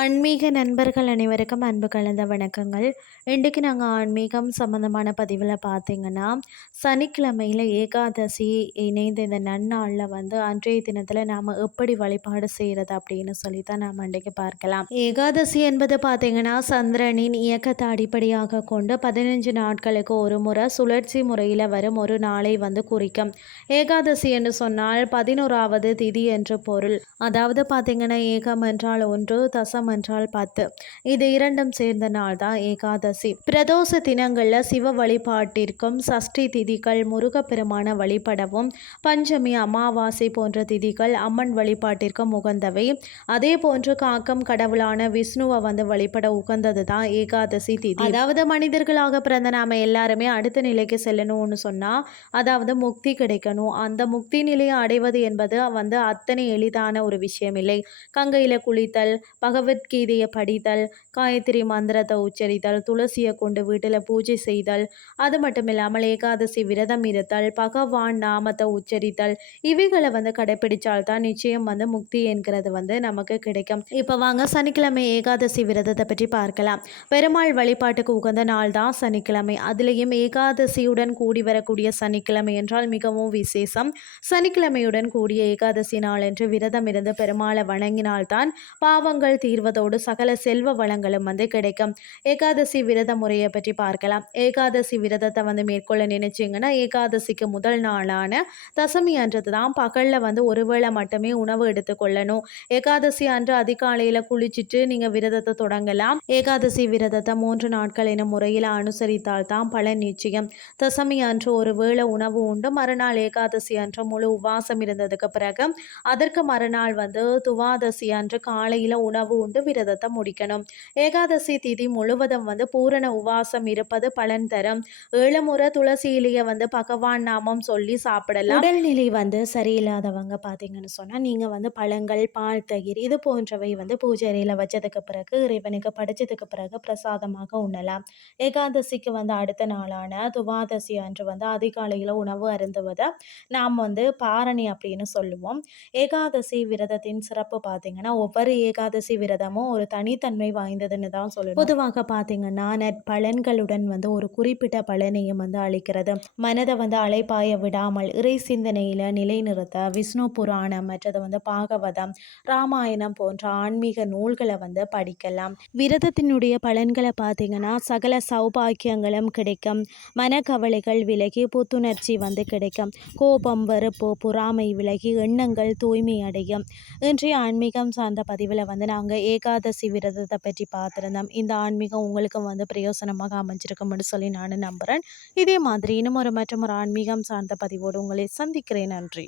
ஆன்மீக நண்பர்கள் அனைவருக்கும் அன்பு கலந்த வணக்கங்கள். இன்றைக்கு நாங்கள் ஆன்மீகம் சம்மந்தமான பதிவில் பார்த்தீங்கன்னா சனிக்கிழமையில் ஏகாதசி இணைந்த இந்த நன்னாளில் வந்து அன்றைய தினத்தில் நாம் எப்படி வழிபாடு செய்கிறது அப்படின்னு சொல்லி தான் நாம் இன்றைக்கு பார்க்கலாம். ஏகாதசி என்பது பார்த்தீங்கன்னா சந்திரனின் இயக்கத்தை அடிப்படையாக கொண்டு பதினஞ்சு நாட்களுக்கு ஒரு முறை சுழற்சி முறையில் வரும் ஒரு நாளை வந்து குறிக்கும். ஏகாதசி என்று சொன்னால் பதினோராவது திதி என்று பொருள். அதாவது பார்த்தீங்கன்னா ஏகம் என்றால் ஒன்று தசம் என்றால் பத்து. இது இரண்டும் சேர்ந்த நாள் தான் ஏகாதசி. பிரதோஷ தினங்களில் சிவ வழிபாட்டிற்கும் சஷ்டி திதிகள் முருகப்பெருமான வழிபடவும் பஞ்சமி அமாவாசை போன்ற திதிகள் அம்மன் வழிபாட்டிற்கும் உகந்தவை. அதே போன்று காக்கம் கடவுளான விஷ்ணுவை வந்து வழிபட உகந்தது தான் ஏகாதசி திதி. அதாவது மனிதர்களாக பிறந்த நாம எல்லாருமே அடுத்த நிலைக்கு செல்லணும்னு சொன்னா அதாவது முக்தி கிடைக்கணும். அந்த முக்தி நிலையை அடைவது என்பது வந்து அத்தனை எளிதான ஒரு விஷயம் இல்லை கங்கையில குளித்தல் பகவத் பகவத்கீதையை படித்தல் காயத்ரி மந்திரத்தை உச்சரித்தல் துளசியை கொண்டு வீட்டில் பூஜை செய்தல் அது மட்டும் இல்லாமல் ஏகாதசி விரதம் இருத்தல் பகவான் நாமத்தை உச்சரித்தல் இவைகளை வந்து கடைபிடிச்சால்தான் நிச்சயம் வந்து முக்தி என்கிறது வந்து நமக்கு கிடைக்கும். இப்போ வாங்க சனிக்கிழமை ஏகாதசி விரதத்தை பற்றி பார்க்கலாம். பெருமாள் வழிபாட்டுக்கு உகந்த நாள் தான் சனிக்கிழமை. அதுலேயும் ஏகாதசியுடன் கூடி வரக்கூடிய சனிக்கிழமை என்றால் மிகவும் விசேஷம். சனிக்கிழமையுடன் கூடிய ஏகாதசி நாள் என்று விரதம் இருந்து பெருமாளை வணங்கினால்தான் பாவங்கள் தீர்வதோடு சகல செல்வ வளங்களும் வந்து கிடைக்கும். ஏகாதசி விரத முறையை பற்றி பார்க்கலாம். ஏகாதசி விரதத்தை வந்து மேற்கொள்ள நினைச்சிங்கன்னா ஏகாதசிக்கு முதல் நாளான தசமி அன்றது தான். பகலில் வந்து ஒருவேளை மட்டுமே உணவு எடுத்துக்கொள்ளணும் ஏகாதசி அன்று அதிகாலையில் குளிச்சுட்டு நீங்கள் விரதத்தை தொடங்கலாம். ஏகாதசி விரதத்தை மூன்று நாட்கள் என முறையில் அனுசரித்தால் தான் பலன் நிச்சயம். தசமி அன்று ஒரு வேளை உணவு உண்டு. மறுநாள் ஏகாதசி அன்று முழு உபவாசம் இருந்ததுக்கு பிறகு அதற்கு மறுநாள் வந்து துவாதசி அன்று காலையில் உணவு உண்டு. வந்து விரதத்தை முடிக்கணும். ஏகாதசி திதி முழுவதும் வந்து பூரண உவாசம் இருப்பது பலன் தரும். ஏழு முறை துளசி இலையை வந்து பகவான் நாமம் சொல்லி சாப்பிடலாம். உடல்நிலை வந்து சரியில்லாதவங்க பார்த்தீங்கன்னு சொன்னால் நீங்கள் வந்து பழங்கள் பால் தயிர் இது போன்றவை வந்து பூஜை அறையில் வச்சதுக்கு பிறகு இறைவனுக்கு படித்ததுக்கு பிறகு பிரசாதமாக உண்ணலாம். ஏகாதசிக்கு வந்து அடுத்த நாளான துவாதசி அன்று வந்து அதிகாலையில் உணவு அருந்துவதை நாம் வந்து பாரணி அப்படின்னு சொல்லுவோம். ஏகாதசி விரதத்தின் சிறப்பு பார்த்தீங்கன்னா ஒவ்வொரு ஏகாதசி விரதம் விரதமும் ஒரு தனித்தன்மை வாய்ந்ததுன்னு தான் சொல்லணும். பொதுவாக பார்த்தீங்கன்னா நற்பலன்களுடன் வந்து ஒரு குறிப்பிட்ட பலனையும் வந்து அளிக்கிறது. மனதை வந்து அலைப்பாய விடாமல் இறை சிந்தனையில் நிலைநிறுத்த விஷ்ணு புராணம் மற்றது வந்து பாகவதம் ராமாயணம் போன்ற ஆன்மீக நூல்களை வந்து படிக்கலாம். விரதத்தினுடைய பலன்களை பார்த்தீங்கன்னா சகல சௌபாக்கியங்களும் கிடைக்கும். மனக்கவலைகள் விலகி புத்துணர்ச்சி வந்து கிடைக்கும். கோபம் வெறுப்பு பொறாமை விலகி எண்ணங்கள் தூய்மை அடையும். இன்றைய ஆன்மீகம் சார்ந்த பதிவில் வந்து நாங்கள் ஏ ஏகாதசி விரதத்தை பற்றி பார்த்துருந்தோம். இந்த ஆன்மீகம் உங்களுக்கும் வந்து பிரயோசனமாக அமைஞ்சிருக்கும்னு சொல்லி நான் நம்புகிறேன் இதே மாதிரி இன்னும் ஒரு மற்றும் ஒரு ஆன்மீகம் சார்ந்த பதிவோடு உங்களை சந்திக்கிறேன். நன்றி.